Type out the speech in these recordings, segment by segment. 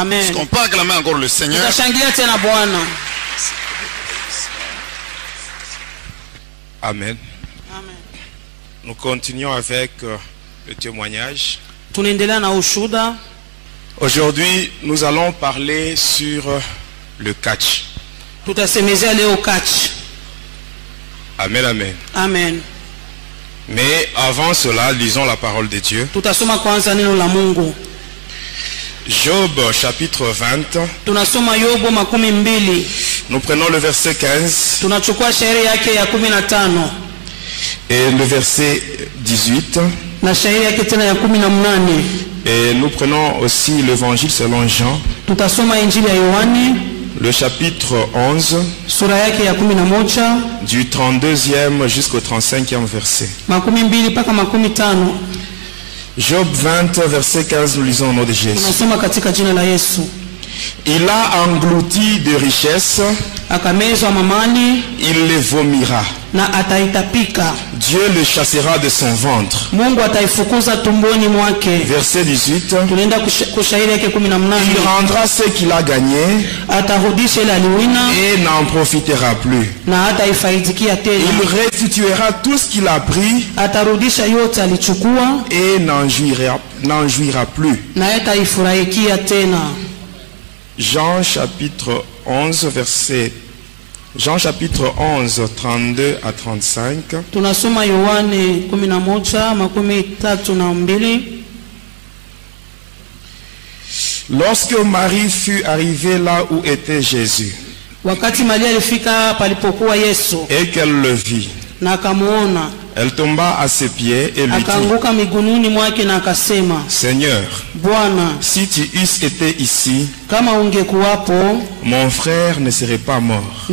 Amen. Est-ce qu'on peut acclamer encore le Seigneur? Amen. Nous continuons avec le témoignage. Aujourd'hui, nous allons parler sur le catch. Amen, amen. Amen. Mais avant cela, lisons la parole de Dieu. Job chapitre 20. Nous prenons le verset 15 et le verset 18. Et nous prenons aussi l'évangile selon Jean, le chapitre 11, du 32e jusqu'au 35e verset. Job 20, verset 15, nous lisons au nom de Jésus. Il a englouti de richesses, il les vomira. Dieu le chassera de son ventre. Verset 18. Il rendra ce qu'il a gagné et n'en profitera plus. Il restituera tout ce qu'il a pris et n'en jouira plus. Jean chapitre 11, verset Jean chapitre 11, 32 à 35. Lorsque Marie fut arrivée là où était Jésus, et qu'elle le vit, elle tomba à ses pieds et lui dit: Seigneur, si tu eusses été ici, mon frère ne serait pas mort.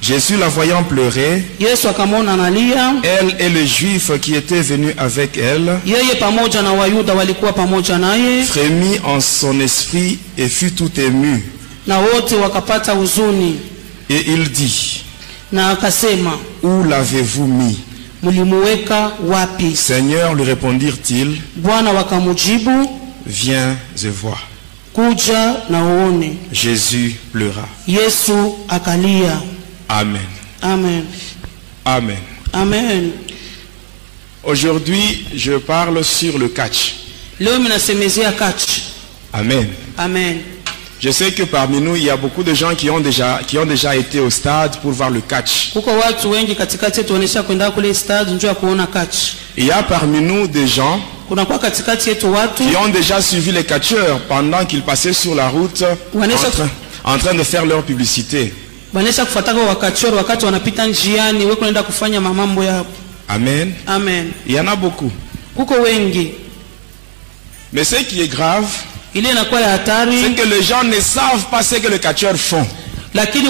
Jésus, la voyant pleurer, elle et les Juifs qui étaient venus avec elle, frémit en son esprit et fut tout ému. Et il dit: Où l'avez-vous mis? Seigneur, lui répondirent-ils, viens et vois. Jésus pleura. Amen. Amen. Amen. Amen. Aujourd'hui, je parle sur le catch. Amen. Amen. Je sais que parmi nous, il y a beaucoup de gens qui ont déjà été au stade pour voir le catch. Il y a parmi nous des gens qui ont déjà suivi les catcheurs pendant qu'ils passaient sur la route en train de faire leur publicité. Amen. Amen. Il y en a beaucoup. Mais ce qui est grave, c'est que les gens ne savent pas ce que les catcheurs font. Beaucoup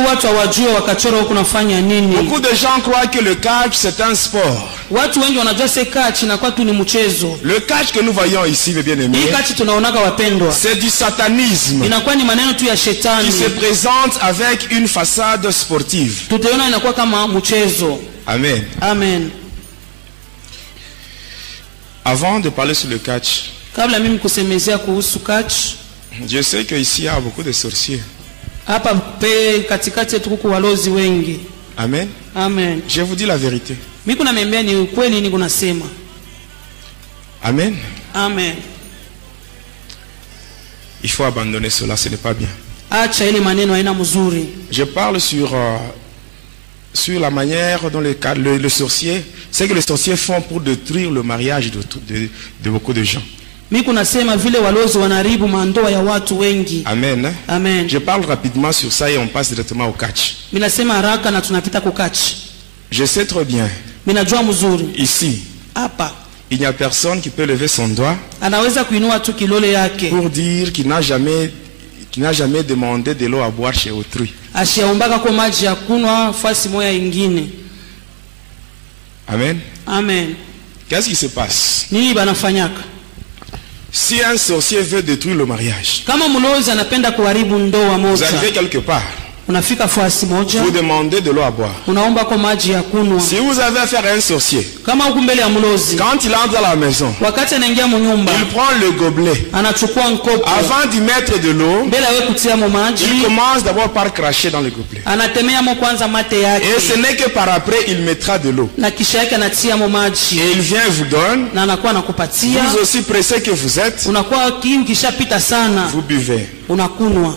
de gens croient que le catch c'est un sport. Le catch que nous voyons ici, mes bien-aimés, c'est du satanisme qui se présente avec une façade sportive. Amen. Amen. Avant de parler sur le catch, je sais qu'ici il y a beaucoup de sorciers. Amen. Amen. Je vous dis la vérité. Amen. Amen. Il faut abandonner cela, ce n'est pas bien. Je parle sur la manière dont le sorcier, c'est que les sorciers font pour détruire le mariage de beaucoup de gens. Amen. Amen. Je parle rapidement sur ça et on passe directement au catch. Je sais très bien. Ici, il n'y a personne qui peut lever son doigt pour dire qu'il n'a jamais demandé de l'eau à boire chez autrui. Amen. Amen. Qu'est-ce qui se passe? Si un sorcier veut détruire le mariage, vous arrivez quelque part, unafika fasi moja, vous demandez de l'eau à boire. unaomba kwa maji ya kunywa. Si vous avez affaire à un sorcier, Kama uko mbele ya mlozi, quand il entre dans la maison, wakati anaingia mnyumba, il prend le gobelet. anachukua mkopo. Avant d'y mettre de l'eau, Mbele awe kutia mo maji, il commence d'abord par cracher dans le gobelet. anatemea mo kwanza mate yake. Et ce n'est que par après il mettra de l'eau. Na kisha yake anatia mo maji. Et il vient et vous donne. Na anakuwa anakupatia. Vous aussi pressé que vous êtes, Unakuwa kiu kishapita sana. vous buvez. Unakunwa.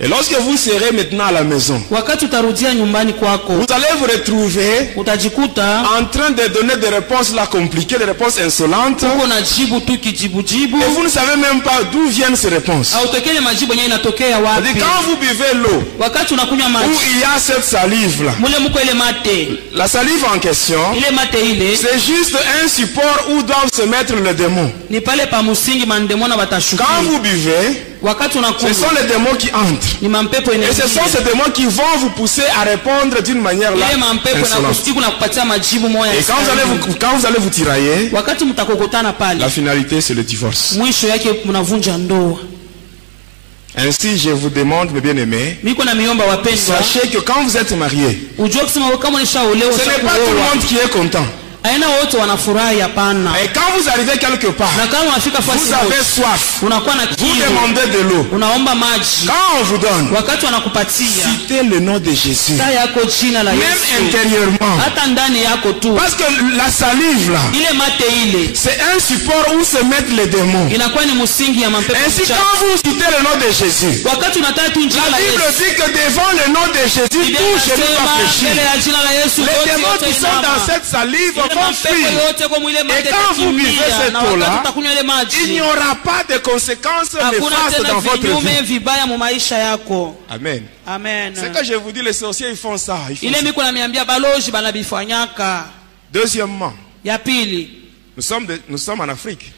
Et lorsque vous serez maintenant à la maison, Wakati utarudia nyumbani kwako, vous allez vous retrouver utajikuta en train de donner des réponses là compliquées, des réponses insolentes. uko na jibu tu kijibu. Et vous ne savez même pas d'où viennent ces réponses. Hautokele majibu yenyewe inatokea wapi. Quand vous buvez l'eau, Wakati unakunywa où maji, il y a cette salive là, mule mko ile mate. la salive en question, Ile mate ile c'est juste un support où doivent se mettre les démons. ni pale pa musingi mandemona batashukia. Quand vous buvez, Wakati ce unakunywa sont les démons qui entrent. ni mampepo Et ce sont ces démons qui vont vous pousser à répondre d'une manière là ile mampepo na insolente. kusiku na kupatia majibu moya. Et quand vous allez vous tirailler, wakati mtakokotana pale, la finalité c'est le divorce. mwisho yake mnavunja ndoa. Ainsi, je vous demande, mes bien-aimés, Miko na miomba wapendwa, sachez que quand vous êtes mariés, ujue kusema kama ulishaolewa ce n'est pas tout le monde qui est content. aina wote wanafurahi, hapana. Et quand vous arrivez quelque part, Na kama unafika fasi vous avez soif, unakuwa na vous kiu, demandez de l'eau. unaomba maji, Quand on vous donne, wakati wanakupatia citez le nom de Jésus. taa yako jina la Même Yesu, intérieurement. hata ndani yako tu. Parce que la salive là, Ile mate ile c'est un support où se mettent les démons. inakuwa ni msingi ya mapepo. Ainsi, quand vous citez le nom de Jésus, Wakati unataka tu jina la la Bible Yesu, dit que devant le nom de Jésus, tout genou va fléchir. mbele ya jina la Yesu, Les démons qui sont dans cette salive vont fuir. Et quand vous buvez cette eau-là, il n'y aura pas de conséquences néfastes dans votre vie. Amen. Amen. C'est que je vous dis, les sorciers, ils font ça. Deuxièmement, nous sommes en Afrique.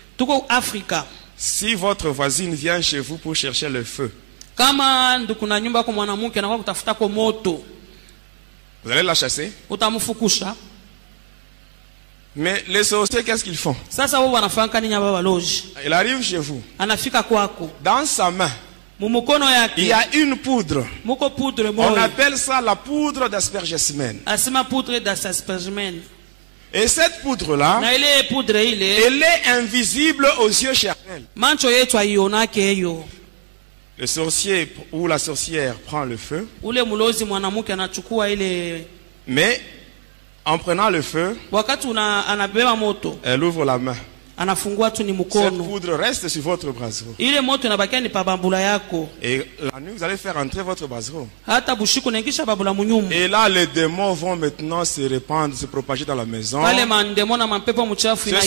Si votre voisine vient chez vous pour chercher le feu, vous allez la chasser. Mais les sorciers, qu'est-ce qu'ils font? Il arrive chez vous. Dans sa main, il y a une poudre. On appelle ça la poudre d'aspergesmen. Et cette poudre-là, elle est invisible aux yeux charnels. Le sorcier ou la sorcière prend le feu. Mais en prenant le feu, elle ouvre la main. Cette poudre reste sur votre brasseau. Et la nuit, vous allez faire entrer votre brasseau. Et là, les démons vont maintenant se répandre, se propager dans la maison. Ce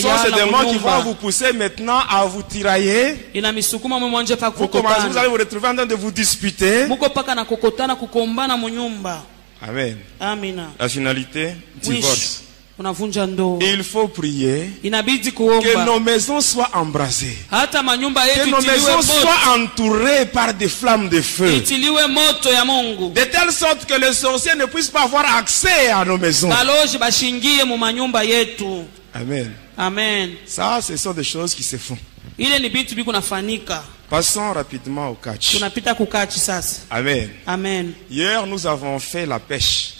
sont ces démons qui vont vous pousser maintenant à vous tirailler. Vous allez vous retrouver en train de vous disputer. Amen. La finalité, divorce. Il faut prier que nos maisons soient embrasées, que nos maisons soient entourées par des flammes de feu, de telle sorte que les sorciers ne puissent pas avoir accès à nos maisons. Amen. Amen. Ça, ce sont des choses qui se font. Passons rapidement au catch. Amen. Amen. Hier, nous avons fait la pêche.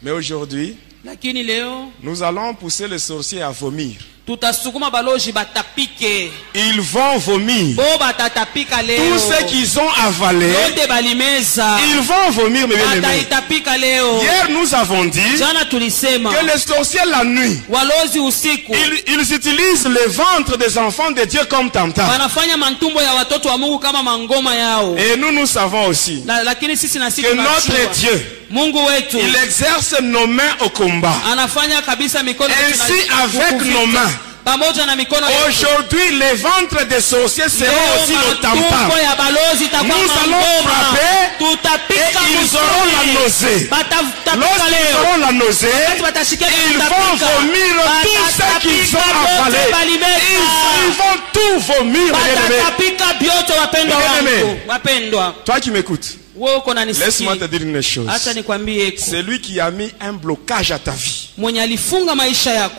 Mais aujourd'hui, nous allons pousser les sorciers à vomir. Ils vont vomir. Tout ce qu'ils ont avalé, ils vont vomir, mes bien-aimés. Hier, nous avons dit que les sorciers la nuit, ils utilisent le ventre des enfants de Dieu comme tam-tam. Et nous savons aussi que notre Dieu, il exerce nos mains au combat. Ainsi, avec nos mains, aujourd'hui, les ventres des sorciers seront aussi nos tam-tams. Nous allons frapper et ils auront la nausée. Lorsqu'ils auront la nausée, ils vont vomir tout ce qu'ils ont avalé. Ils vont tout vomir. Toi qui m'écoutes, laisse-moi te dire une chose. C'est lui qui a mis un blocage à ta vie.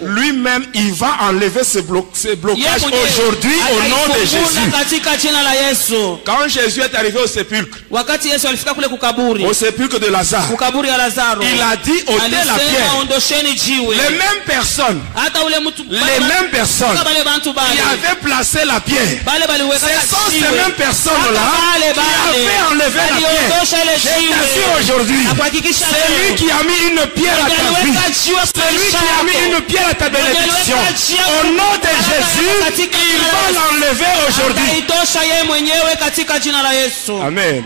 Lui-même, il va enlever enlevé ce blocage aujourd'hui au nom de Jésus. Quand Jésus est arrivé au sépulcre de Lazare, il a dit ôtez la pierre. Les mêmes personnes qui avaient placé la pierre, ce sont ces mêmes personnes-là qui avaient enlevé la pierre. Je t'assure aujourd'hui, celui qui a mis une pierre à ta vie, celui qui a mis une pierre à ta bénédiction, au nom de Jésus, il va l'enlever aujourd'hui. Amen.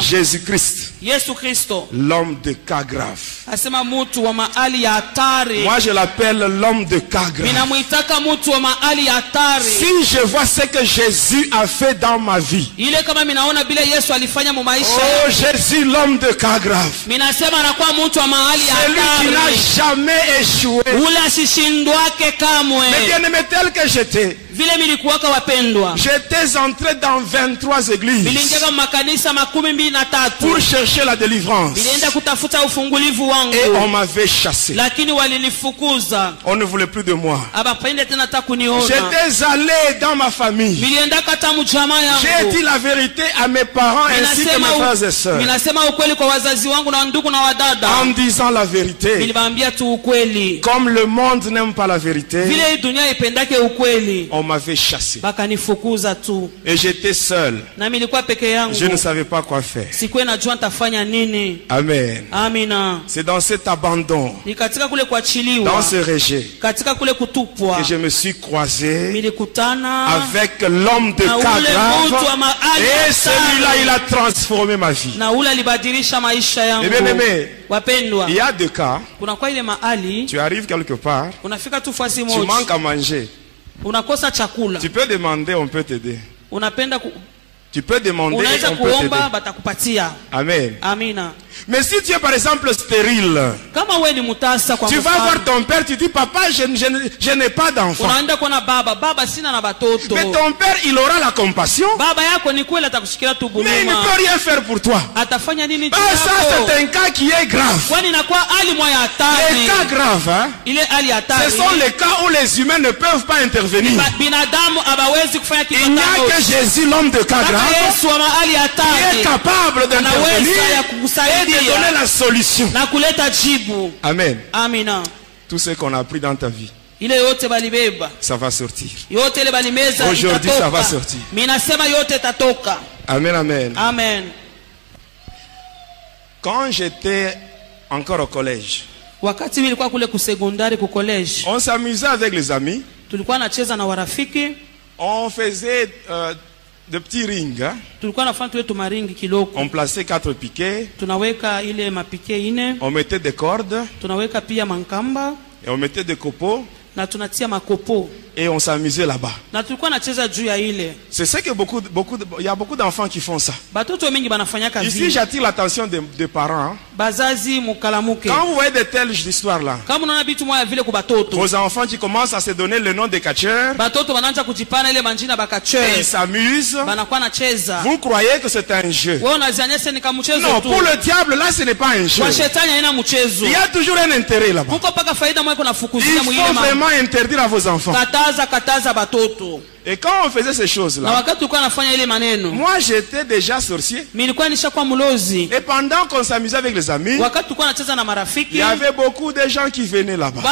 Jésus-Christ, l'homme de cas grave. Moi je l'appelle l'homme de cas grave. Si je vois ce que Jésus a fait dans ma vie, oh Jésus, l'homme de cas grave, celui qui n'a jamais échoué, mais bien-aimé tel que j'étais, j'étais entré dans 23 églises pour chercher la délivrance. Et on m'avait chassé. On ne voulait plus de moi. J'étais allé dans ma famille. J'ai dit la vérité à mes parents ainsi que mes frères et sœurs. En disant la vérité. Comme le monde n'aime pas la vérité, on m'avait chassé. Et j'étais seul. Je ne savais pas quoi faire. Amen. C'est dans cet abandon, dans ce rejet, que je me suis croisé avec l'homme de cas grave. Et celui-là, il a transformé ma vie. Et bien aimé, il y a deux cas. Tu arrives quelque part, tu manques à manger. Tu peux demander, on peut t'aider. Tu peux demander, on peut t'aider. Amen. Mais si tu es par exemple stérile, tu vas voir ton père, tu dis papa, je n'ai pas d'enfant. Mais ton père, il aura la compassion, mais il ne peut rien faire pour toi. Ça c'est un cas qui est grave. Les cas graves, hein? Ce sont les cas où les humains ne peuvent pas intervenir. Il n'y a que Jésus, l'homme de cas grave, qui est capable d'intervenir et de donner la solution. Amen. Tout ce qu'on a appris dans ta vie, ça va sortir. Aujourd'hui, ça va sortir. Amen. Amen. Quand j'étais encore au collège, on s'amusait avec les amis. On faisait de petits rings. On plaçait 4 piquets. On mettait des cordes. Et on mettait des copeaux. Et on s'amusait là-bas. C'est ça que il y a beaucoup d'enfants qui font ça. Ici, j'attire l'attention des parents. Quand vous voyez de telles histoires-là, vos enfants qui commencent à se donner le nom des catcheurs, et ils s'amusent, vous croyez que c'est un jeu. Non, pour le diable, là, ce n'est pas un jeu. Il y a toujours un intérêt là-bas. Il faut vraiment interdire à vos enfants. Et quand on faisait ces choses-là, moi j'étais déjà sorcier. Et pendant qu'on s'amusait avec les amis, il y avait beaucoup de gens qui venaient là-bas.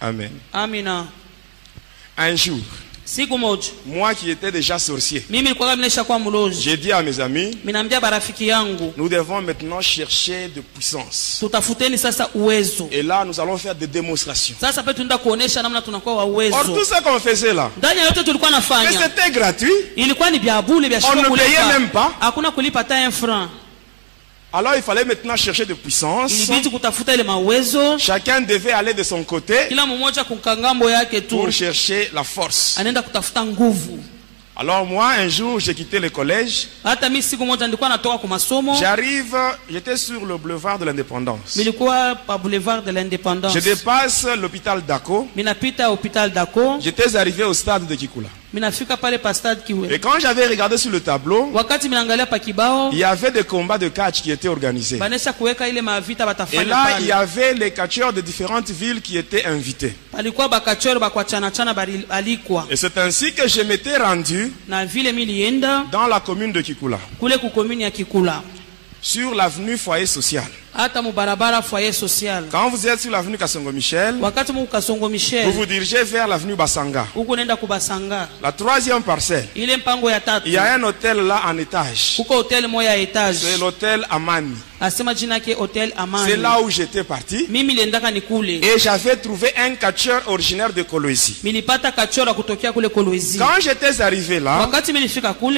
Amen. Un jour, moi qui étais déjà sorcier, j'ai dit à mes amis, nous devons maintenant chercher de puissance. Et là, nous allons faire des démonstrations. Or, tout ce qu'on faisait là, c'était gratuit. On ne payait même pas. Alors il fallait maintenant chercher de puissance. Chacun devait aller de son côté pour chercher la force. Alors moi, un jour, j'ai quitté le collège. J'arrive, j'étais sur le boulevard de l'Indépendance. Je dépasse l'hôpital Dako. J'étais arrivé au stade de Kikula. Et quand j'avais regardé sur le tableau, il y avait des combats de catch qui étaient organisés. Et là, il y avait les catcheurs de différentes villes qui étaient invités. Et c'est ainsi que je m'étais rendu dans la commune de Kikula, sur l'avenue Foyer Social. Quand vous êtes sur l'avenue Kasongo Michel, vous vous dirigez vers l'avenue Basanga. La troisième parcelle, il y a un hôtel là en étage. C'est l'hôtel Amani. C'est là où j'étais parti. Et j'avais trouvé un catcheur originaire de Kolwezi. Quand j'étais arrivé là,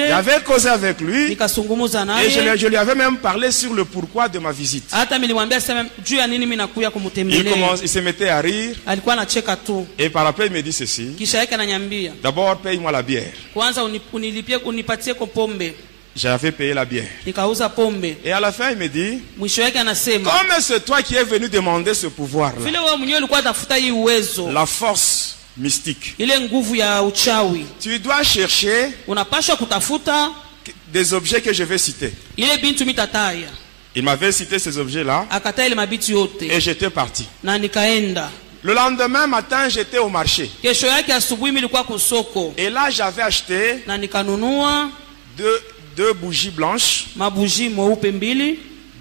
j'avais causé avec lui. Et je lui avais même parlé sur le pourquoi de ma visite. Il se mettait à rire. Et par après il me dit ceci: d'abord paye-moi la bière. J'avais payé la bière. Et à la fin il me dit: comme c'est toi qui es venu demander ce pouvoir là, la force mystique, tu dois chercher des objets que je vais citer. Il m'avait cité ces objets-là et j'étais parti. Le lendemain matin, j'étais au marché. Et là, j'avais acheté deux bougies blanches,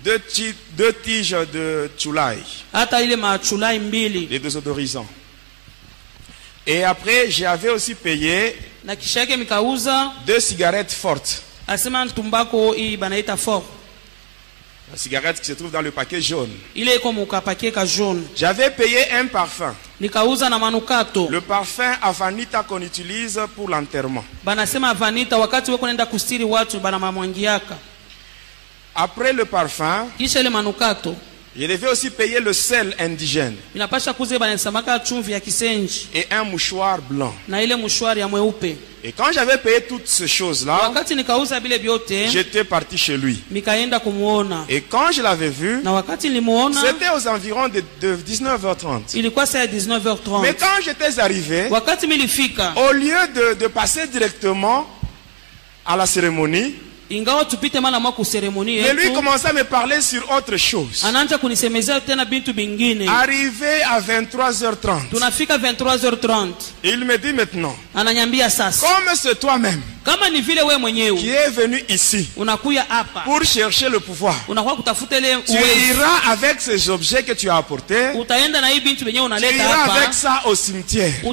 deux tiges de chulai, des désodorisants. Et après, j'avais aussi payé 2 cigarettes fortes. La cigarette qui se trouve dans le paquet jaune. J'avais payé un parfum. Le parfum Avanita qu'on utilise pour l'enterrement. Après le parfum, je devais aussi payer le sel indigène et un mouchoir blanc. Et quand j'avais payé toutes ces choses-là, j'étais parti chez lui. Et quand je l'avais vu, c'était aux environs de 19h30. Mais quand j'étais arrivé, au lieu de passer directement à la cérémonie, mais lui commençait à me parler sur autre chose. Arrivé à 23h30, il me dit maintenant: comme c'est toi-même qui est venu ici pour chercher le pouvoir, tu iras avec ces objets que tu as apportés, tu iras avec ça au cimetière, tu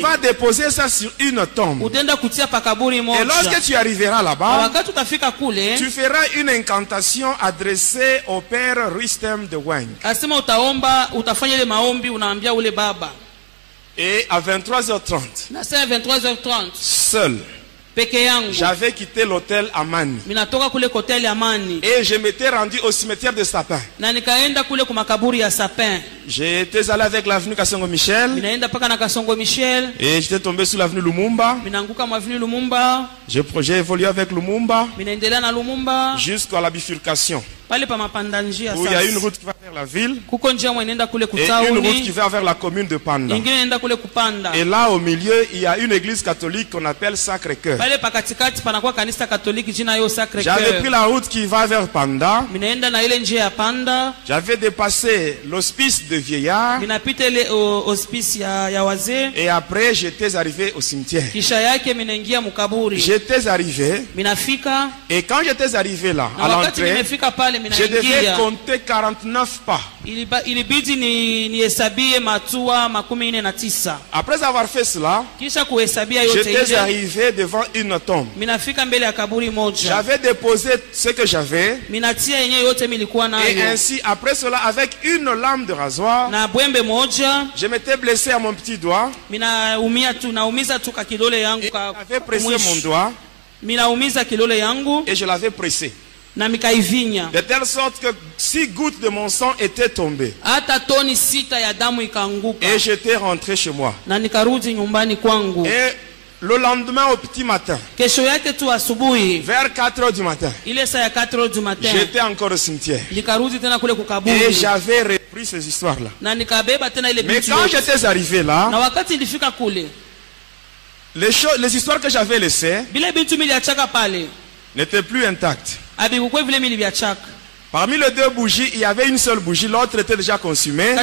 vas déposer ça sur une tombe, et lorsque tu arriveras là-bas, tu feras une incantation adressée au père Rustem de Weng. Et à 23h30, seul, j'avais quitté l'hôtel Amani et je m'étais rendu au cimetière de Sapin. J'étais allé avec l'avenue Kasongo Michel et j'étais tombé sur l'avenue Lumumba. J'ai évolué avec Lumumba jusqu'à la bifurcation, où il y a une route qui va vers la ville et une route qui va vers la commune de Panda. Et là au milieu, il y a une église catholique qu'on appelle Sacré-Cœur. J'avais pris la route qui va vers Panda. J'avais dépassé l'hospice de vieillards. Et après, j'étais arrivé au cimetière. J'étais arrivé. Et quand j'étais arrivé là, à l'entrée, je devais compter 49 pas. Après avoir fait cela, j'étais arrivé devant une tombe. J'avais déposé ce que j'avais. Et ainsi, après cela, avec une lame de rasoir, je m'étais blessé à mon petit doigt. Et j'avais pressé mon doigt. Et je l'avais pressé. De telle sorte que 6 gouttes de mon sang étaient tombées. Et j'étais rentré chez moi. Et le lendemain au petit matin, vers 4h du matin, j'étais encore au cimetière. Et j'avais repris ces histoires-là. Mais quand j'étais arrivé là, les histoires que j'avais laissées n'étaient plus intactes. Parmi les deux bougies, il y avait une seule bougie, l'autre était déjà consumée.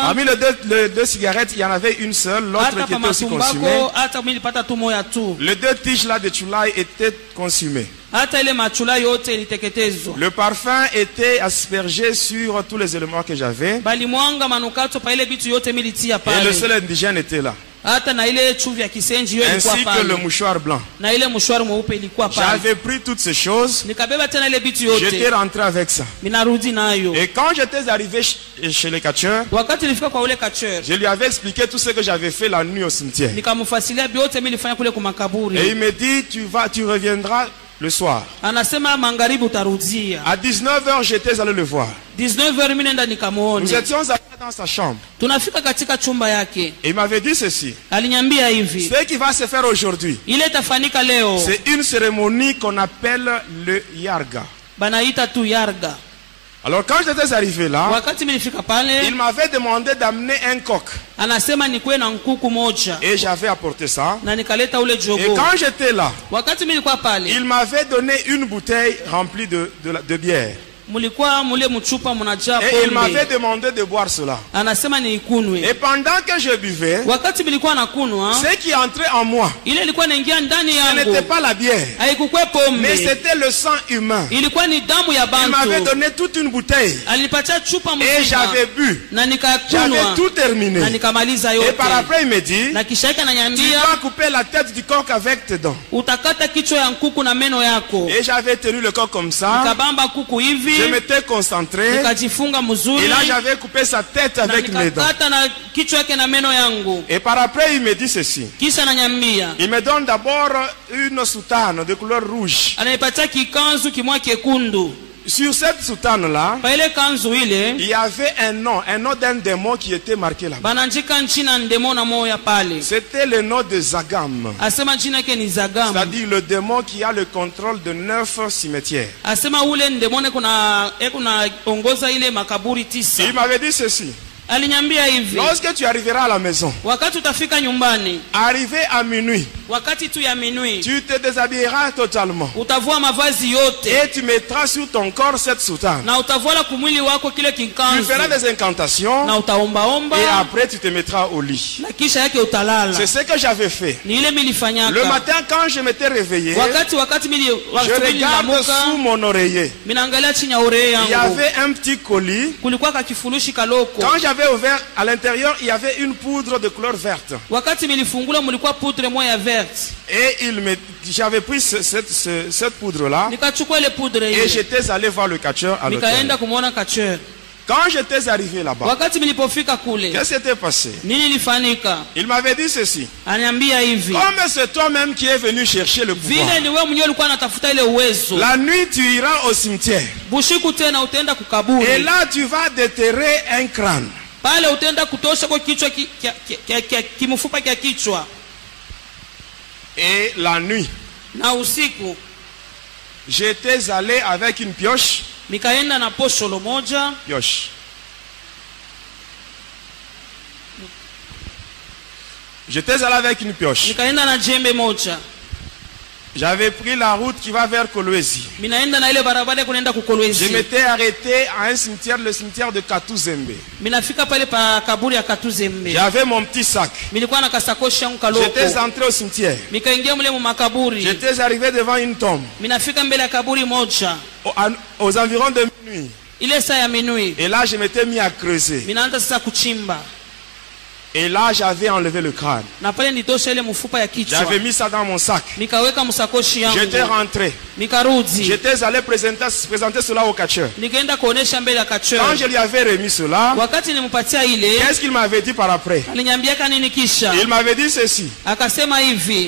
Parmi les deux cigarettes, il y en avait une seule, l'autre qui était aussi consumée. Les deux tiges là de Chulai étaient consumées. Le parfum était aspergé sur tous les éléments que j'avais. Et le seul indigène était là. Ainsi que le mouchoir blanc. J'avais pris toutes ces choses. J'étais rentré avec ça. Et quand j'étais arrivé chez le catcheur, je lui avais expliqué tout ce que j'avais fait la nuit au cimetière. Et il me dit, tu reviendras le soir. À 19h, j'étais allé le voir. Nous étions dans sa chambre. Et il m'avait dit ceci. Ce qui va se faire aujourd'hui, c'est une cérémonie qu'on appelle le Yarga. Alors quand j'étais arrivé là, il m'avait demandé d'amener un coq. Et j'avais apporté ça. Et quand j'étais là, il m'avait donné une bouteille remplie de bière. Et il m'avait demandé de boire cela. Et pendant que je buvais, ce qui entrait en moi, ce n'était pas la bière, mais c'était le sang humain. Il m'avait donné toute une bouteille. Et j'avais bu. J'avais tout terminé. Et par après il me dit, tu vas couper la tête du coq avec tes dents. Et j'avais tenu le coq comme ça. Je m'étais concentré. Et là j'avais coupé sa tête avec mes dents. Et par après il me dit ceci. Il me donne d'abord une soutane de couleur rouge. Sur cette soutane-là, il y avait un nom d'un démon qui était marqué là-bas. C'était le nom de Zagam. C'est-à-dire le démon qui a le contrôle de 9 cimetières. Il m'avait dit ceci. Lorsque tu arriveras à la maison, arrivé à minuit, tu te déshabilleras totalement. Et tu mettras sur ton corps cette soutane. Tu feras des incantations. Et après tu te mettras au lit. C'est ce que j'avais fait. Le matin quand je m'étais réveillé, je regarde sous mon oreiller. Il y avait un petit colis. Quand j'avais ouvert, à l'intérieur, il y avait une poudre de couleur verte. Et j'avais pris cette poudre-là. Et j'étais allé voir le catcheur à l'hôtel. Quand j'étais arrivé là-bas, qu'est-ce qui s'était passé? Il m'avait dit ceci. Comme c'est toi-même qui es venu chercher le pouvoir, la nuit tu iras au cimetière. Et là tu vas déterrer un crâne. Et la nuit, j'étais allé avec une pioche. Pioche. J'étais allé avec une pioche. J'avais pris la route qui va vers Kolwezi. Je m'étais arrêté à un cimetière, le cimetière de Katuzembe. J'avais mon petit sac. J'étais entré au cimetière. J'étais arrivé devant une tombe. Aux environs de minuit. Et là je m'étais mis à creuser. Et là j'avais enlevé le crâne. J'avais mis ça dans mon sac. J'étais rentré. J'étais allé présenter cela au catcheur. Quand je lui avais remis cela, qu'est-ce qu'il m'avait dit par après? Il m'avait dit ceci.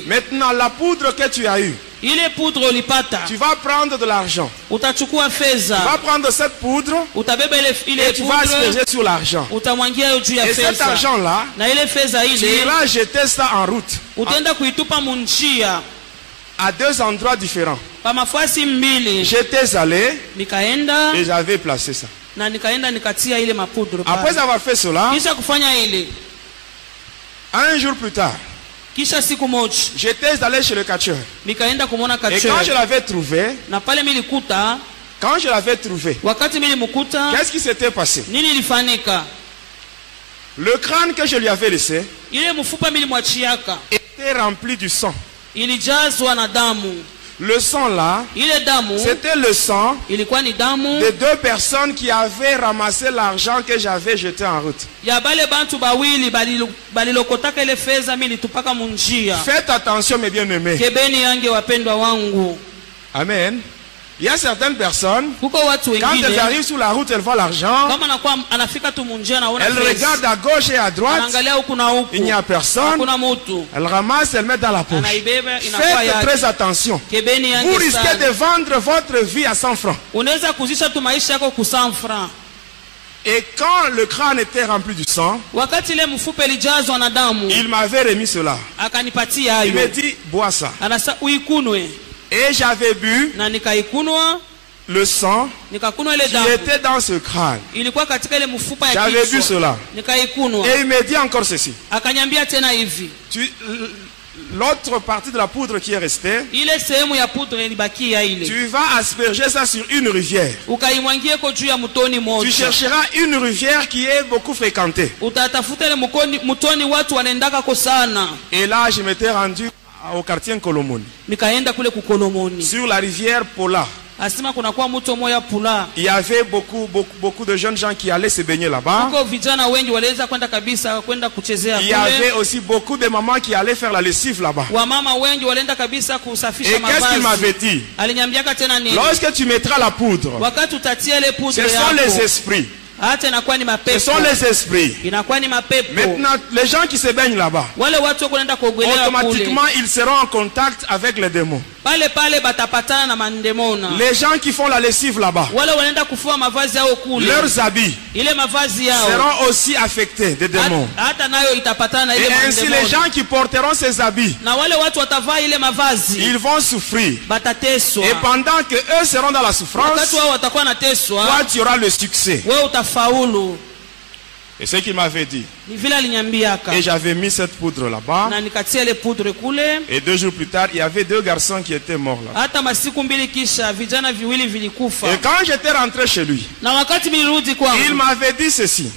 Maintenant la poudre que tu as eue, tu vas prendre de l'argent. Tu vas prendre cette poudre et tu vas asperger sur l'argent. Et cet argent-là, tu iras jeter ça en route. À deux endroits différents. J'étais allé et j'avais placé ça. Après avoir fait cela, Un jour plus tard, j'étais allé chez le catcheur. Et quand je l'avais trouvé, qu'est-ce qui s'était passé? Le crâne que je lui avais laissé était rempli du sang. Le sang là, c'était le sang de deux personnes qui avaient ramassé l'argent que j'avais jeté en route. Faites attention mes bien-aimés. Amen. Il y a certaines personnes, quand elles arrivent sur la route, elles voient l'argent, elles regardent à gauche et à droite, il n'y a personne, elles ramassent, elles mettent dans la poche. Faites très attention. Vous risquez de vendre votre vie à 100 francs. Et quand le crâne était rempli du sang, il m'avait remis cela. Il m'a dit, bois ça. Et j'avais bu le sang qui était dans ce crâne. J'avais bu cela. Et il me dit encore ceci. L'autre partie de la poudre qui est restée, tu vas asperger ça sur une rivière. Tu chercheras une rivière qui est beaucoup fréquentée. Et là, je m'étais rendu au quartier Nkolomoni, sur la rivière Pola. Il y avait beaucoup de jeunes gens qui allaient se baigner là-bas. Il y avait aussi beaucoup de mamans qui allaient faire la lessive là-bas. Et qu'est-ce qu'il m'avait dit? Lorsque tu mettras la poudre, ce sont les esprits. Ce sont les esprits. Maintenant, les gens qui se baignent là-bas, automatiquement, ils seront en contact avec les démons. Les gens qui font la lessive là-bas, leurs habits seront aussi affectés des démons. Et ainsi, les gens qui porteront ces habits, ils vont souffrir. Et pendant que eux seront dans la souffrance, toi, tu auras le succès. Et ce qu'il m'avait dit. Et j'avais mis cette poudre là-bas. Et 2 jours plus tard, il y avait 2 garçons qui étaient morts là. Et quand j'étais rentré chez lui, il m'avait dit ceci.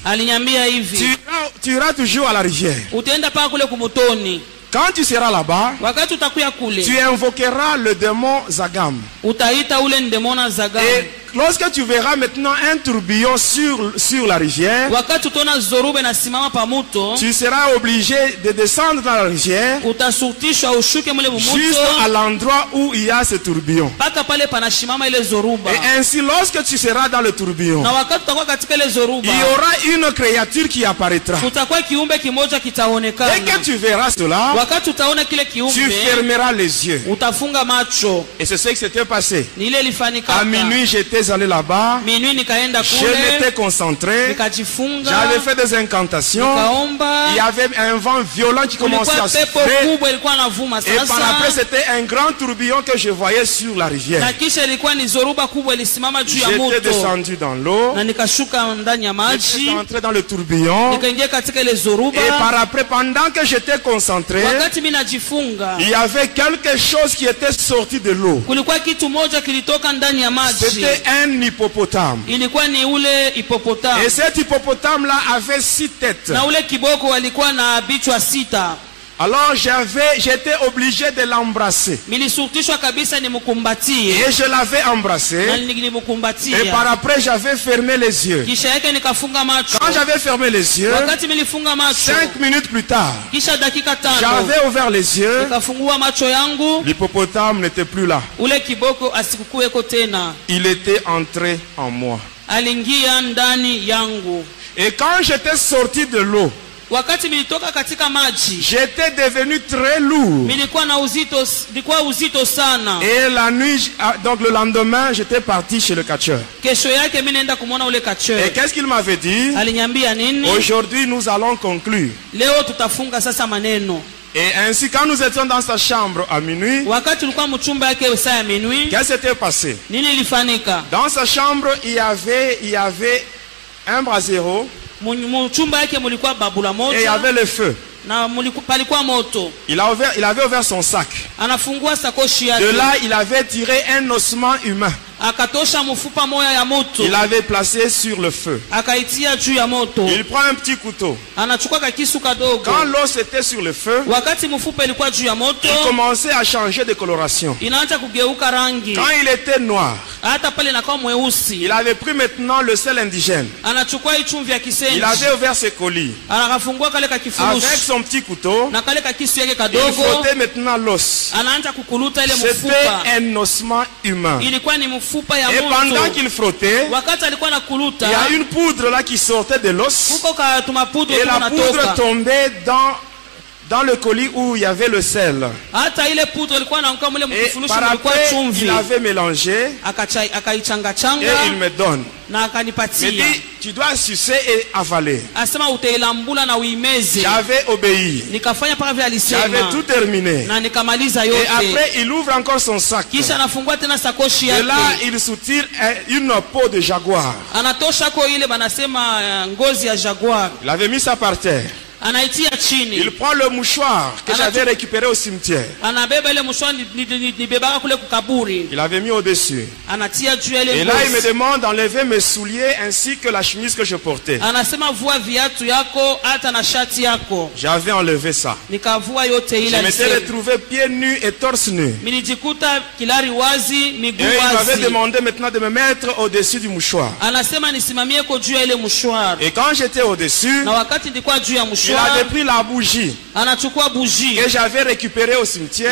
Tu iras toujours à la rivière. Quand tu seras là-bas, tu invoqueras le démon Zagam. Et lorsque tu verras maintenant un tourbillon sur la rivière, tu seras obligé de descendre dans la rivière juste à l'endroit où il y a ce tourbillon. Et ainsi, lorsque tu seras dans le tourbillon, il y aura une créature qui apparaîtra. Dès que tu verras cela, tu fermeras les yeux. Et c'est ce qui s'était passé. À minuit, j'étais allé là-bas, je m'étais concentré, j'avais fait des incantations, il y avait un vent violent qui commençait à souffler, et par après c'était un grand tourbillon que je voyais sur la rivière. J'étais descendu dans l'eau, j'étais entré dans le tourbillon, et par après, pendant que j'étais concentré, il y avait quelque chose qui était sorti de l'eau. C'était un hippopotame. Et cet hippopotame-là avait 6 têtes. Alors j'étais obligé de l'embrasser. Et je l'avais embrassé. Et par après j'avais fermé les yeux. Quand j'avais fermé les yeux, 5 minutes plus tard, j'avais ouvert les yeux. L'hippopotame n'était plus là. Il était entré en moi. Et quand j'étais sorti de l'eau, j'étais devenu très lourd. Et la nuit, donc le lendemain, j'étais parti chez le catcheur. Et qu'est-ce qu'il m'avait dit? Aujourd'hui, nous allons conclure. Et ainsi, quand nous étions dans sa chambre à minuit, qu'est-ce qui s'était passé? Dans sa chambre, il y avait un brasero. Et il y avait le feu. Il avait ouvert son sac. De là, il avait tiré un ossement humain. Il l'avait placé sur le feu. Il prend un petit couteau. Quand l'os était sur le feu, il commençait à changer de coloration. Quand il était noir, il avait pris maintenant le sel indigène. Il avait ouvert ses colis. Avec son petit couteau, il frottait maintenant l'os. C'était un ossement humain. Et pendant qu'il frottait, il y a une poudre là qui sortait de l'os. Et la poudre tombait dans le colis où il y avait le sel. Et par après, il avait mélangé et il me donne. Il dit, tu dois sucer et avaler. J'avais obéi. J'avais tout terminé. Et après, il ouvre encore son sac. Et là, il soutire une peau de jaguar. Il avait mis ça par terre. Il prend le mouchoir que j'avais récupéré au cimetière. Il avait mis au-dessus. Et là, il me demande d'enlever mes souliers ainsi que la chemise que je portais. J'avais enlevé ça. Je m'étais retrouvé pieds nus et torse nu. Et il m'avait demandé maintenant de me mettre au-dessus du mouchoir. Et quand j'étais au-dessus, il avait pris la bougie que j'avais récupérée au cimetière.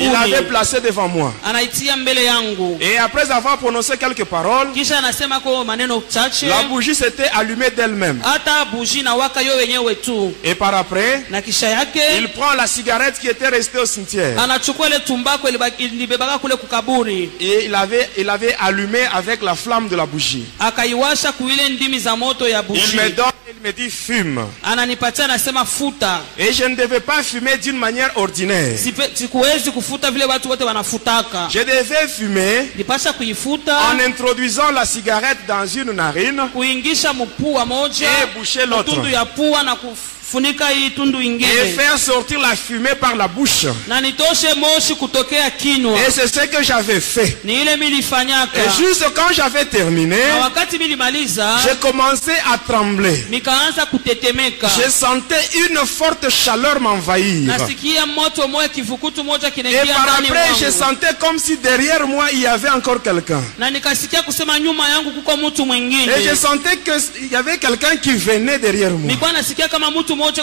Il l'avait placée devant moi. Et après avoir prononcé quelques paroles, la bougie s'était allumée d'elle-même. Et par après, il prend la cigarette qui était restée au cimetière. Et il avait allumé avec la flamme de la bougie. Il me donne, il me dit fume. Et je ne devais pas fumer d'une manière ordinaire. Je devais fumer en introduisant la cigarette dans une narine et boucher l'autre. Et faire sortir la fumée par la bouche. Et c'est ce que j'avais fait. Et juste quand j'avais terminé, j'ai commencé à trembler. Je sentais une forte chaleur m'envahir. Et par après, je sentais comme si derrière moi il y avait encore quelqu'un. Et je sentais qu'il y avait quelqu'un qui venait derrière moi. Et cette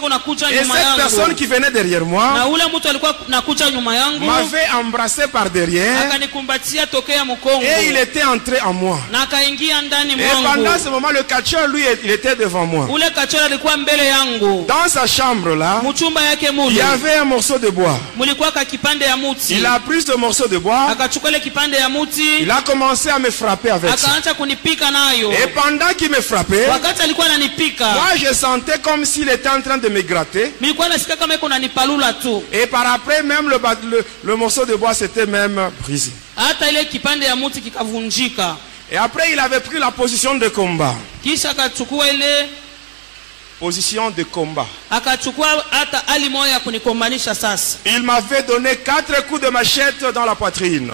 personne qui venait derrière moi m'avait embrassé par derrière. Et il était entré en moi. Et pendant ce moment, le catcheur, lui, il était devant moi. Dans sa chambre là, il y avait un morceau de bois. Il a pris ce morceau de bois. Il a commencé à me frapper avec ça. Et pendant qu'il me frappait, moi je sentais comme s'il était en train de me gratter. Et par après, même le morceau de bois s'était même brisé. Et après, il avait pris la position de combat. Position de combat. Il m'avait donné 4 coups de machette dans la poitrine.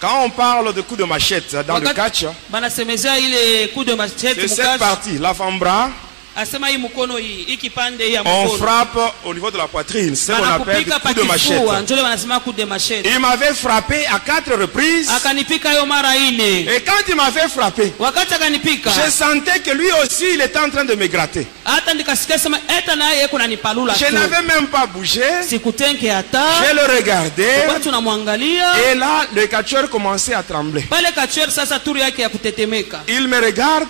Quand on parle de coups de machette dans le catch, c'est cette partie, l'avant-bras. On frappe au niveau de la poitrine, c'est ce qu'on appelle coup de machette. Il m'avait frappé à 4 reprises. Et quand il m'avait frappé, je sentais que lui aussi il était en train de me gratter. Je n'avais même pas bougé. Je le regardais. Et là, le catcheur commençait à trembler. Il me regarde.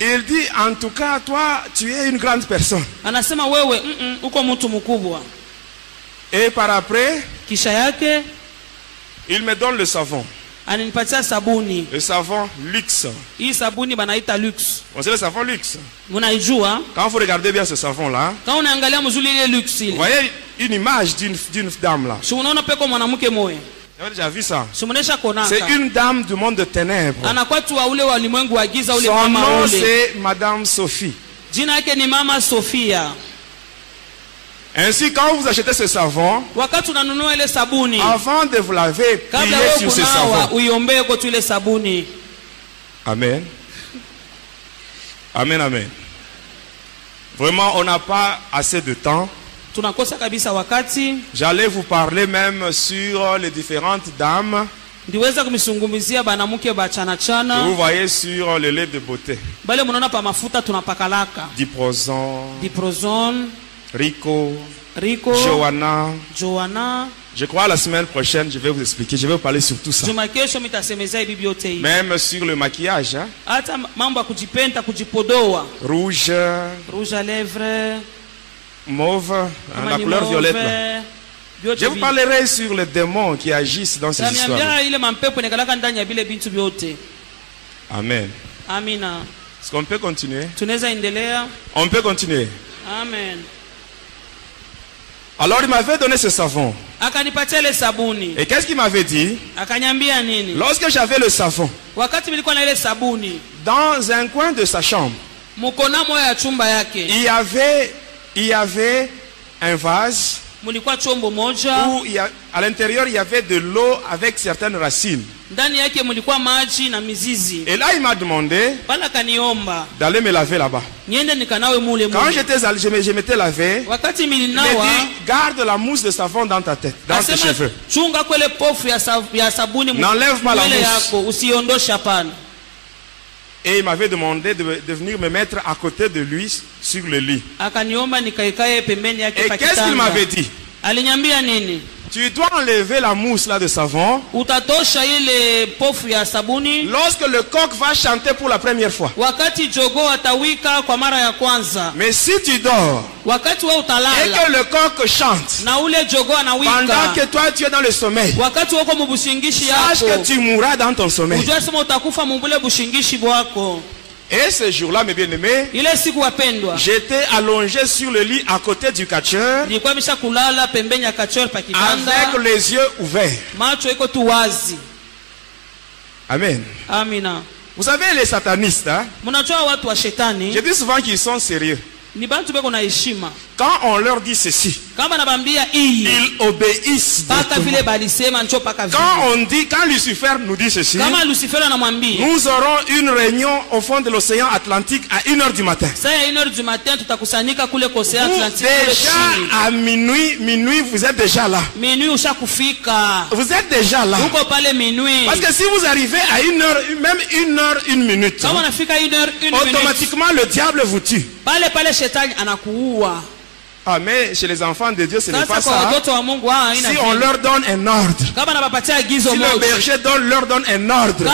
Il dit, en tout cas, toi, tu es une grande personne. Et par après, il me donne le savon. Le savon luxe. On sait le savon luxe. Quand vous regardez bien ce savon là, vous voyez une image d'une dame là. Vous avez déjà vu ça? C'est une dame du monde de ténèbres. Son nom c'est Madame Sophie. Ainsi, quand vous achetez ce savon, avant de vous laver, priez sur ce savon. Amen. Amen, amen. Vraiment, on n'a pas assez de temps. J'allais vous parler même sur les différentes dames. Vous voyez sur le lait de beauté. Diprozone, Rico, Johanna. Je crois la semaine prochaine, je vais vous expliquer. Je vais vous parler sur tout ça. Même sur le maquillage. Hein? Rouge à lèvres, mauve, la couleur violette. Là. Je vous parlerai sur les démons qui agissent dans ces histoires. Amen. Est-ce qu'on peut continuer? On peut continuer. Amen. Alors il m'avait donné ce savon. Et qu'est-ce qu'il m'avait dit? Lorsque j'avais le savon, dans un coin de sa chambre, il y avait un vase où à l'intérieur il y avait de l'eau avec certaines racines. Et là il m'a demandé d'aller me laver là-bas. Quand je m'étais lavé, il m'a dit garde la mousse de savon dans ta tête, dans tes cheveux. N'enlève pas la mousse. Et il m'avait demandé de venir me mettre à côté de lui sur le lit. Et qu'est-ce qu'il m'avait dit? Tu dois enlever la mousse là de savon lorsque le coq va chanter pour la première fois. Mais si tu dors et que le coq chante pendant que toi tu es dans le sommeil, sache que tu mourras dans ton sommeil. Et ce jour-là, mes bien-aimés, j'étais allongé sur le lit à côté du catcheur avec les yeux ouverts. Amen. Vous savez, les satanistes, hein? Je dis souvent qu'ils sont sérieux. Quand on leur dit ceci, ils obéissent. Quand Lucifer nous dit ceci, nous aurons une réunion au fond de l'océan Atlantique à 1h du matin. Vous, déjà à minuit, vous êtes déjà là. Vous êtes déjà là. Parce que si vous arrivez à 1h, même 1h, 1 minute, automatiquement le diable vous tue. Ah, mais chez les enfants de Dieu, ce n'est pas ça. Si on leur donne un ordre, si le berger leur donne un ordre, ce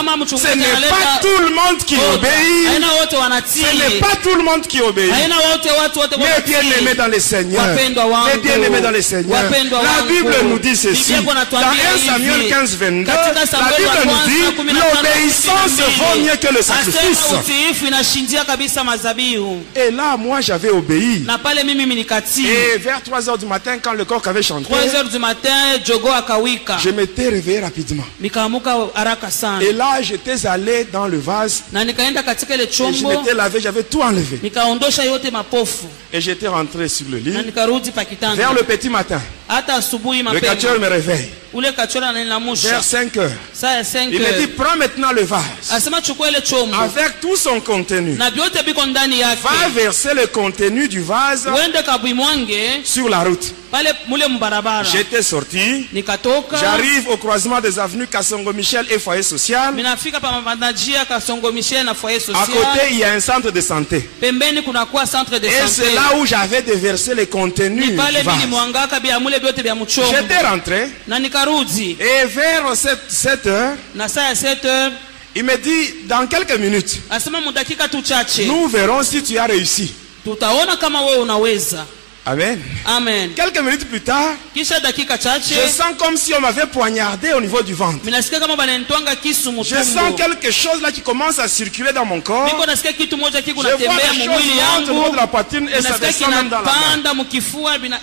n'est pas tout le monde qui obéit. Ce n'est pas tout le monde qui obéit. Mais bien-aimés dans les Seigneurs, mais bien-aimés dans les Seigneurs, la Bible nous dit ceci. Dans 1 Samuel 15, 22, la Bible nous dit l'obéissance vaut mieux que le sacrifice. Et là, moi, j'avais obéi. Et vers 3h du matin, quand le coq avait chanté, 3h du matin, je m'étais réveillé rapidement. Et là, j'étais allé dans le vase. Et je m'étais lavé, j'avais tout enlevé. Et j'étais rentré sur le lit. Vers le petit matin, le catcheur me réveille. Vers 5h, il me dit prends maintenant le vase avec tout son contenu. Va verser le contenu du vase sur la route. J'étais sorti. J'arrive au croisement des avenues Kassongo Michel et Foyer Social. À côté, il y a un centre de santé. Et c'est là où j'avais déversé les contenus du vase. J'étais rentré. Et vers 7h, il me dit dans quelques minutes, nous verrons si tu as réussi. Amen. Amen. Quelques minutes plus tard, je sens comme si on m'avait poignardé au niveau du ventre. Je sens quelque chose là qui commence à circuler dans mon corps. Je vois la chose monter au niveau de la poitrine et ça descend même dans la main.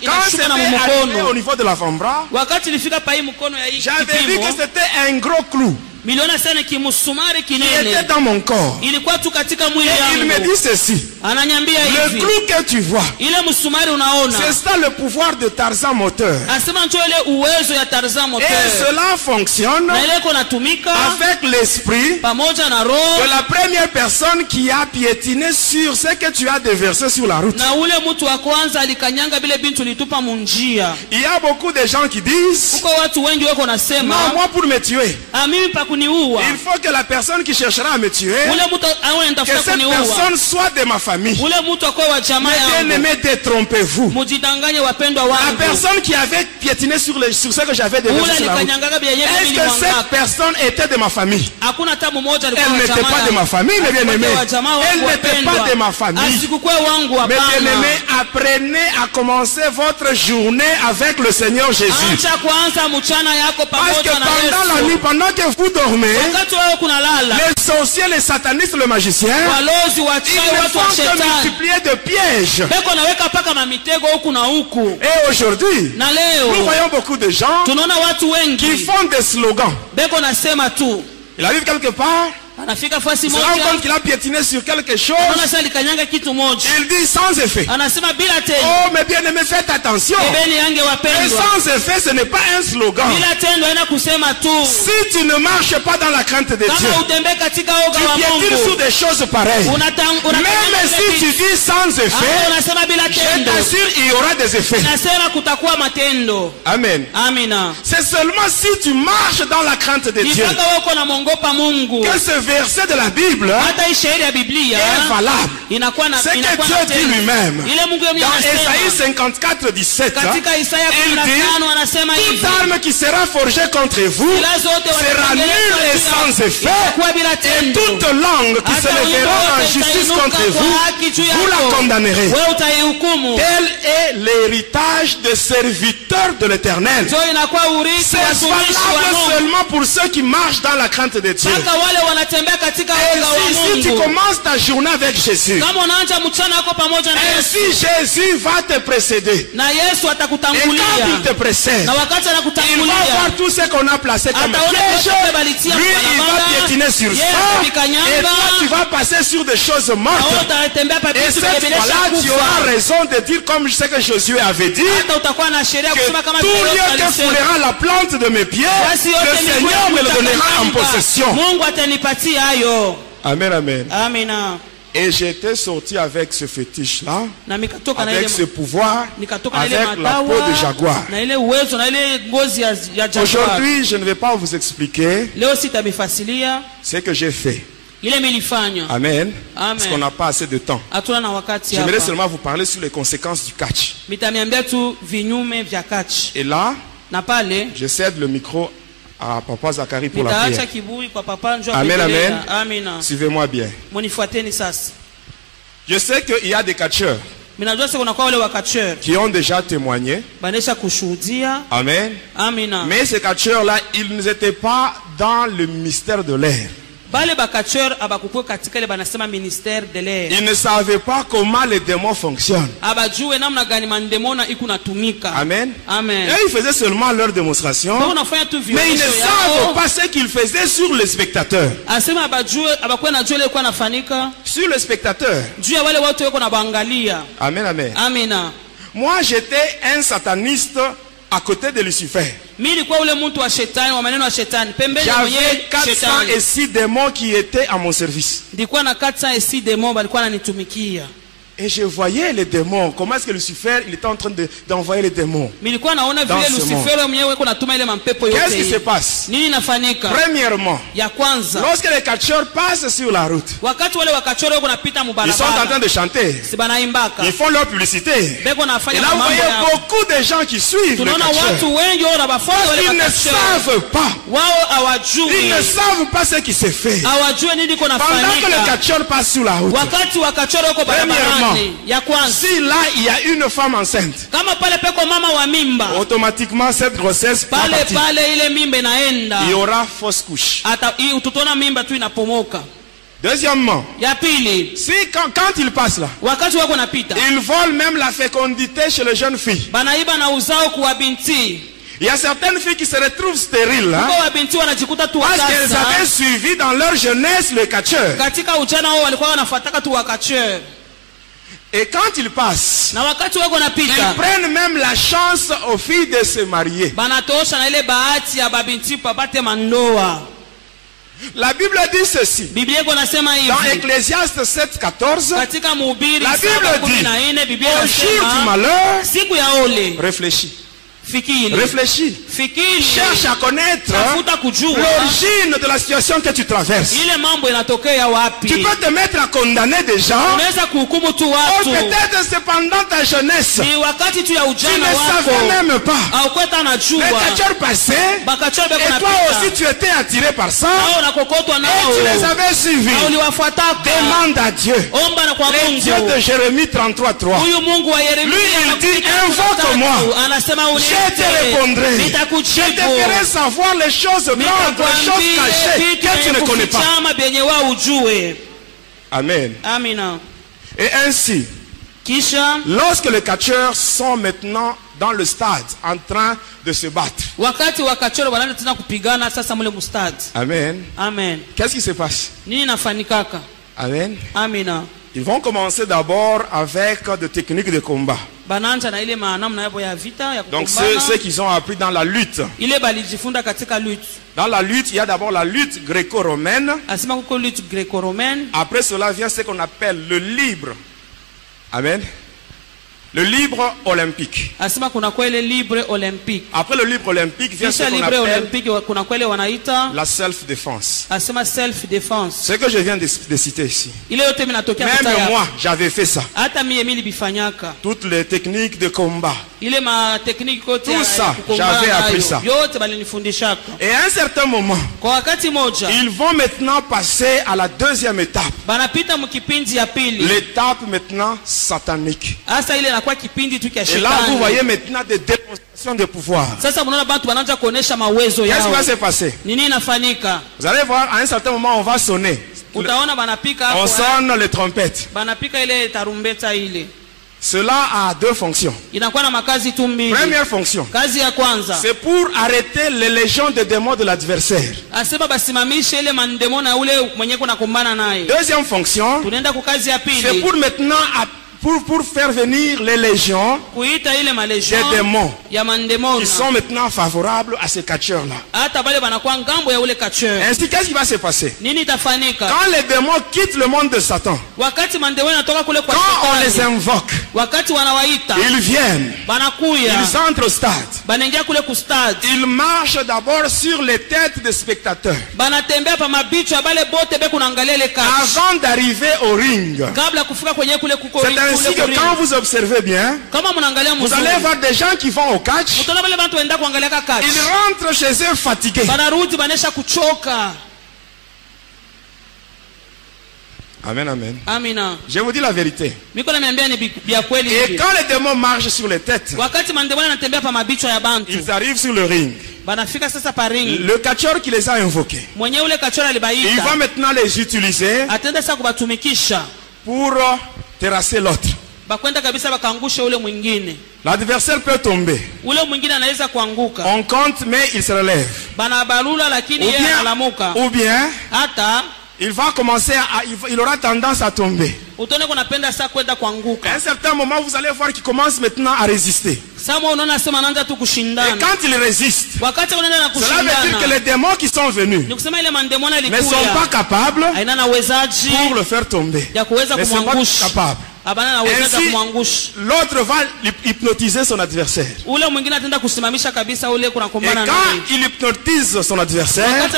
Quand c'était arrivé au niveau de l'avant-bras, j'avais vu que c'était un gros clou qui était dans mon corps. Et il me dit ceci: le clou que tu vois, c'est ça le pouvoir de Tarzan moteur. Et cela fonctionne avec l'esprit de la première personne qui a piétiné sur ce que tu as déversé sur la route. Il y a beaucoup de gens qui disent: non, moi pour me tuer, il faut que la personne qui cherchera à me tuer, que cette personne soit de ma famille. Mais bien aimé, détrompez-vous. La personne qui avait piétiné sur ce que j'avais déversé sur la route, est-ce que cette personne était de ma famille? Elle n'était pas de ma famille, mes bien-aimés. Elle n'était pas de ma famille. Mes bien-aimés, apprenez à commencer votre journée avec le Seigneur Jésus. Parce que pendant la nuit, pendant que vous dormez, les sorciers, les satanistes, le magicien, ils ne font que multiplier de pièges. Et aujourd'hui, nous voyons beaucoup de gens qui font des slogans. Il arrive quelque part, il se rend compte qu'il a piétiné sur quelque chose. Il dit sans effet. Oh, mes bien-aimés, faites attention. Et sans effet, ce n'est pas un slogan. Si tu ne marches pas dans la crainte de Dieu, tu piétines sur des choses pareilles. Même si tu dis sans effet, je t'assure, il y aura des effets. Amen. C'est seulement si tu marches dans la crainte de Dieu que ce verset de la Bible est valable. C'est que Dieu dit lui-même dans Ésaïe 54, 17, il dit: toute arme qui sera forgée contre vous sera nulle et sans effet, et toute langue qui se lèvera en justice contre vous, vous la condamnerez. Tel est l'héritage des serviteurs de l'Éternel. C'est valable seulement pour ceux qui marchent dans la crainte de Dieu. Et si tu commences ta journée avec Jésus, ainsi Jésus va te précéder. Et quand il te précède, il va voir tout ce qu'on a placé comme piège. Lui, il va piétiner sur ça. Et toi, tu vas passer sur des choses mortes. Et cette fois-là, tu auras raison de dire, comme ce que Josué avait dit, que tout lieu que foulera la plante de mes pieds, le Seigneur me le donnera en possession. Amen, amen. Et j'étais sorti avec ce fétiche-là, avec ce pouvoir, avec la peau de jaguar. Aujourd'hui, je ne vais pas vous expliquer ce que j'ai fait. Amen. Parce qu'on n'a pas assez de temps. J'aimerais seulement vous parler sur les conséquences du catch. Et là, je cède le micro à Papa Zacharie pour la prière. Amen, amen. Suivez-moi bien. Je sais qu'il y a des catcheurs qui ont déjà témoigné. Amen. Mais ces catcheurs-là, ils n'étaient pas dans le mystère de l'air. Ils ne savaient pas comment les démons fonctionnent. Amen. Et ils faisaient seulement leur démonstration. Mais ils ne savent pas ce qu'ils faisaient sur les spectateurs. Sur les spectateurs. Amen, amen. Moi, j'étais un sataniste à côté de Lucifer. J'avais 406 démons qui étaient à mon service. Et je voyais les démons. Comment est-ce que Lucifer il était en train d'envoyer les démons dans ce monde. Qu'est-ce qui se passe? Premièrement, lorsque les catcheurs passent sur la route, ils sont en train de chanter. Ils font leur publicité. Et là, vous voyez beaucoup de gens qui suivent les catcheurs. Ils ne savent pas. Ils ne savent pas ce qui se fait. Pendant que les catcheurs passent sur la route, premièrement, si là il y a une femme enceinte, automatiquement cette grossesse va partir. Il y aura fausse couche. Deuxièmement, si quand il passe là, ils volent même la fécondité chez les jeunes filles. Il y a certaines filles qui se retrouvent stériles là, parce qu'elles avaient suivi dans leur jeunesse le catcheur. Et quand ils passent, ils prennent même la chance aux filles de se marier. La Bible dit ceci. Dans Ecclésiaste 7:14, la Bible dit: au jour du malheur, réfléchis. Réfléchis. Cherche à connaître l'origine de la situation que tu traverses. Tu peux te mettre à condamner des gens. Ou peut-être c'est pendant ta jeunesse. Tu ne savais même pas. Les catcheurs passaient. Et toi aussi tu étais attiré par ça. Et tu les avais suivis. Demande à Dieu. Le Dieu de Jérémie 33:3. Lui il dit: invoque-moi. Je te répondrai. Je te ferai savoir les choses grandes, les choses cachées que tu ne connais pas. Amen. Et ainsi, lorsque les catcheurs sont maintenant dans le stade en train de se battre. Amen. Qu'est-ce qui se passe? Amen. Ils vont commencer d'abord avec des techniques de combat. Donc ceux qui ont appris dans la lutte. Dans la lutte, il y a d'abord la lutte gréco-romaine. Après cela vient ce qu'on appelle le libre. Amen. Le libre olympique. Après le libre olympique vient ce qu'on appelle la self-défense. Ce que je viens de citer ici. Même moi, j'avais fait ça. Toutes les techniques de combat. Tout ça, j'avais appris ça. Et à un certain moment, ils vont maintenant passer à la deuxième étape. L'étape maintenant satanique. Et là, vous voyez maintenant des démonstrations de pouvoir. Qu'est-ce qui va se passer? Vous allez voir, à un certain moment, on va sonner. On sonne les trompettes. Cela a deux fonctions. Première fonction, c'est pour arrêter les légions de démons de l'adversaire. Deuxième fonction, c'est pour maintenant pour faire venir les légions des démons qui sont maintenant favorables à ces catcheurs-là. Ainsi, qu'est-ce qui va se passer? Quand les démons quittent le monde de Satan, quand on les invoque, ils viennent, ils entrent au stade, ils marchent d'abord sur les têtes des spectateurs avant d'arriver au ring. C'est ainsi que quand vous observez bien, vous allez voir des gens qui vont au catch. Ils rentrent chez eux fatigués. Amen. Je vous dis la vérité. Et quand les démons marchent sur les têtes, ils arrivent sur le ring. Le catcheur qui les a invoqués, il va maintenant les utiliser pour terrasser l'autre. L'adversaire peut tomber. On compte mais il se relève. Ou bien il va commencer il aura tendance à tomber. À un certain moment, vous allez voir qu'il commence maintenant à résister. Et quand il résiste, cela veut dire que les démons qui sont venus ne sont pas capables pour le faire tomber. Ne sont pas capables. Ainsi, l'autre va hypnotiser son adversaire. Et quand il hypnotise son adversaire,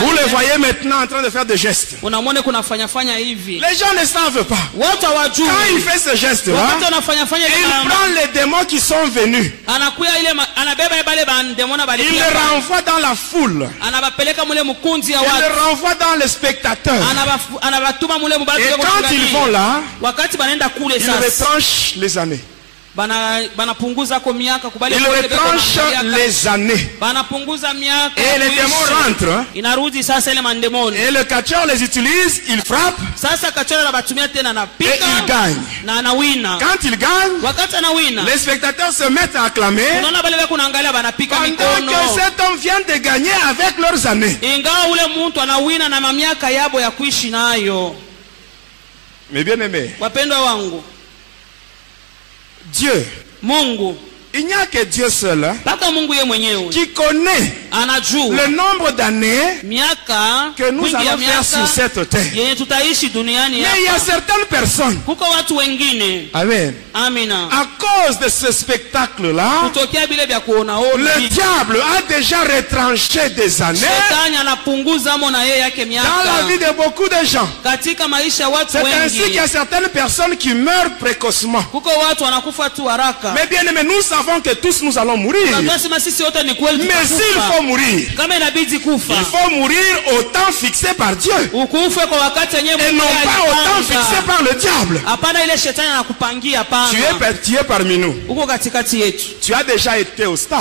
vous le voyez maintenant en train de faire des gestes. Les gens ne savent pas. Quand il fait ce geste-là, il prend les démons qui sont venus. Il les renvoie dans la foule. Il les renvoie dans les spectateurs. Et quand ils vont là, ils retranchent les années. Ils retranchent les années. Et les démons rentrent. Et le catcheur les utilise, il frappe. Et il gagne. Quand il gagne, les spectateurs se mettent à acclamer. Pendant que cet homme vient de gagner avec leurs années. Mais bien aimé, Dieu, Mungu, il n'y a que Dieu seul qui connaît le nombre d'années que nous allons faire sur cette terre. Mais il y a certaines personnes, amen, à cause de ce spectacle-là, le diable a déjà retranché des années dans la vie de beaucoup de gens. C'est ainsi qu'il y a certaines personnes qui meurent précocement. Mais bien aimé, nous savons que tous nous allons mourir. Mais s'il faut mourir, il faut mourir au temps fixé par Dieu. Et non pas au temps fixé par le diable. Tu es parmi nous. Tu as déjà été au stade.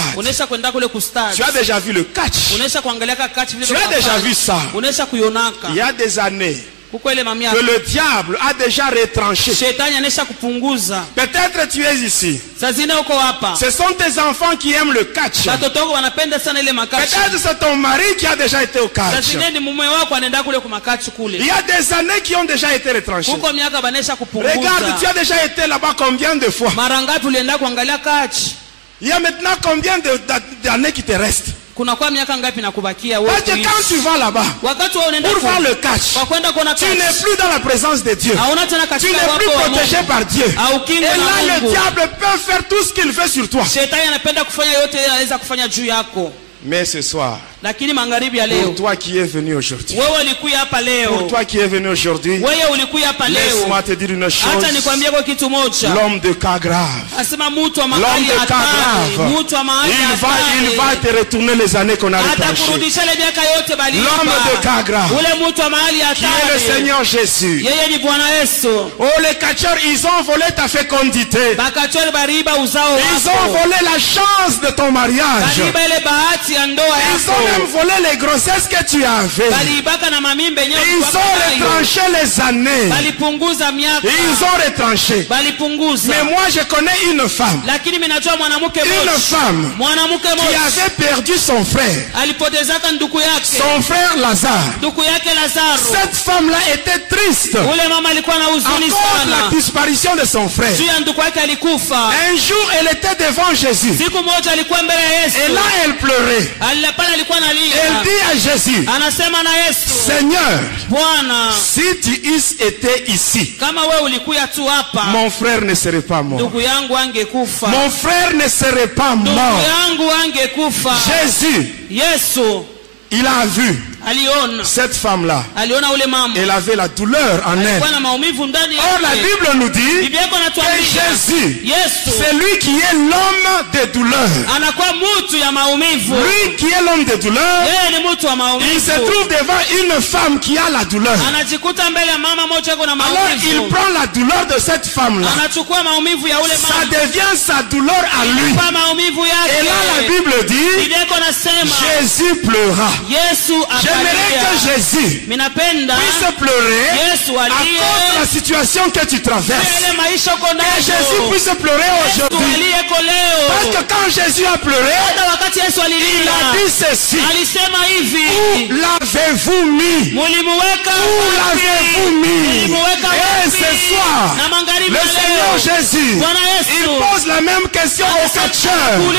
Tu as déjà vu le catch. Tu as déjà vu ça. Il y a des années que le diable a déjà retranché. Peut-être tu es ici. Ce sont tes enfants qui aiment le catch. Peut-être c'est ton mari qui a déjà été au catch. Il y a des années qui ont déjà été retranchées. Regarde, tu as déjà été là-bas combien de fois? Il y a maintenant combien d'années qui te restent? Parce que quand tu vas là-bas pour voir le catch, tu n'es plus dans la présence de Dieu. Tu n'es plus protégé par Dieu. Et là le diable peut faire tout ce qu'il veut sur toi. Mais ce soir, pour toi qui es venu aujourd'hui, laisse-moi te dire une chose. L'homme de cas grave, il va te retourner les années qu'on a retranchées. L'homme de cas grave, qui est le Seigneur Jésus. Oh, les catcheurs, ils ont volé ta fécondité. Ils ont volé la chance de ton mariage. Ils ont même volé les grossesses que tu avais. Ils ont retranché les années. Ils ont retranché. Mais moi je connais une femme. Une femme qui avait perdu son frère. Son frère Lazare. Cette femme-là était triste à cause de la disparition de son frère. Un jour elle était devant Jésus. Et là elle pleurait. Elle dit à Jésus, Seigneur, si tu eusses été ici, mon frère ne serait pas mort. Mon frère ne serait pas mort. Jésus, il a vu cette femme-là. Elle avait la douleur en elle. Or la Bible nous dit que Jésus, c'est lui qui est l'homme des douleurs. Lui qui est l'homme des douleurs, il se trouve devant une femme qui a la douleur. Alors il prend la douleur de cette femme-là. Ça devient sa douleur à lui. Et là la Bible dit, Jésus pleura. J'aimerais que Jésus puisse pleurer à cause de la situation que tu traverses. Que Jésus puisse pleurer aujourd'hui. Parce que quand Jésus a pleuré, il a dit ceci: où l'avez-vous mis? Où l'avez-vous mis? Et ce soir, le Seigneur Jésus, il pose la même question aux catcheurs: où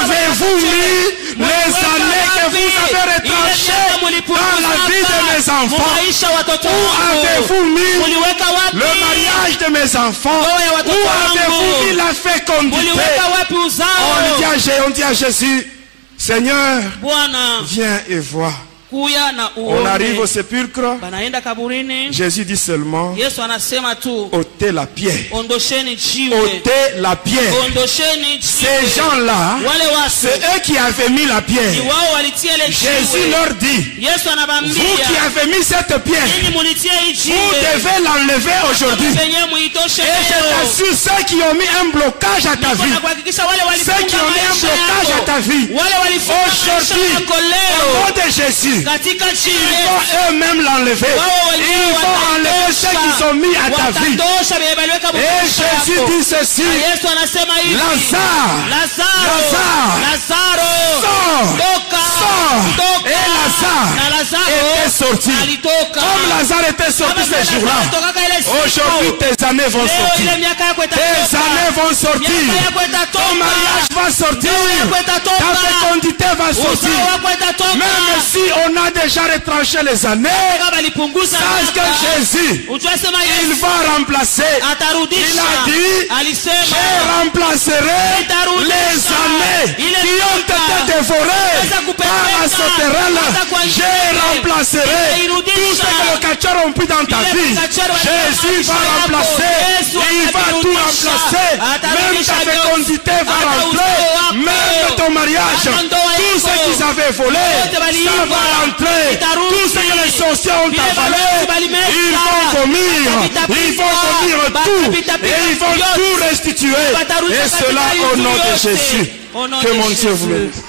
avez-vous mis les années que vous avez retranchées dans la vie de mes enfants? Où avez-vous mis le mariage de mes enfants? Où avez-vous mis la fécondité? On dit à Jésus: Seigneur, viens et vois. On arrive au sépulcre. Jésus dit seulement, ôtez la pierre. Ôtez la pierre. Ces gens-là, c'est eux qui avaient mis la pierre. Jésus leur dit, vous qui avez mis cette pierre, vous devez l'enlever aujourd'hui. Et je t'assure, ceux qui ont mis un blocage à ta vie, ceux qui ont mis un blocage à ta vie, aujourd'hui, au nom de Jésus, ils vont eux-mêmes l'enlever. Ils vont enlever ceux qu'ils ont mis à ta vie. Et Jésus dit ceci, Lazare, sors. Et Lazare était sorti. Comme Lazare était sorti ces jours-là, aujourd'hui tes années vont sortir. Tes années vont sortir. Ton mariage va sortir. Ta fécondité va sortir. Même si on a déjà retranché les années, sache que Jésus, il va remplacer. Il a dit, je remplacerai les années qui ont été dévorées par la sauterelle. Je remplacerai tout ce que les cacheurs ont pris dans ta vie. Jésus va remplacer. Il va tout remplacer. Même ta fécondité va rentrer. Même ton mariage. Tout ce qu'ils avaient volé, ça va rentrer. Tout ce que les sorciers ont avalé, ils vont vomir. Ils vont vomir tout. Et ils vont tout restituer. Et cela au nom de Jésus. Que mon Dieu vous bénisse.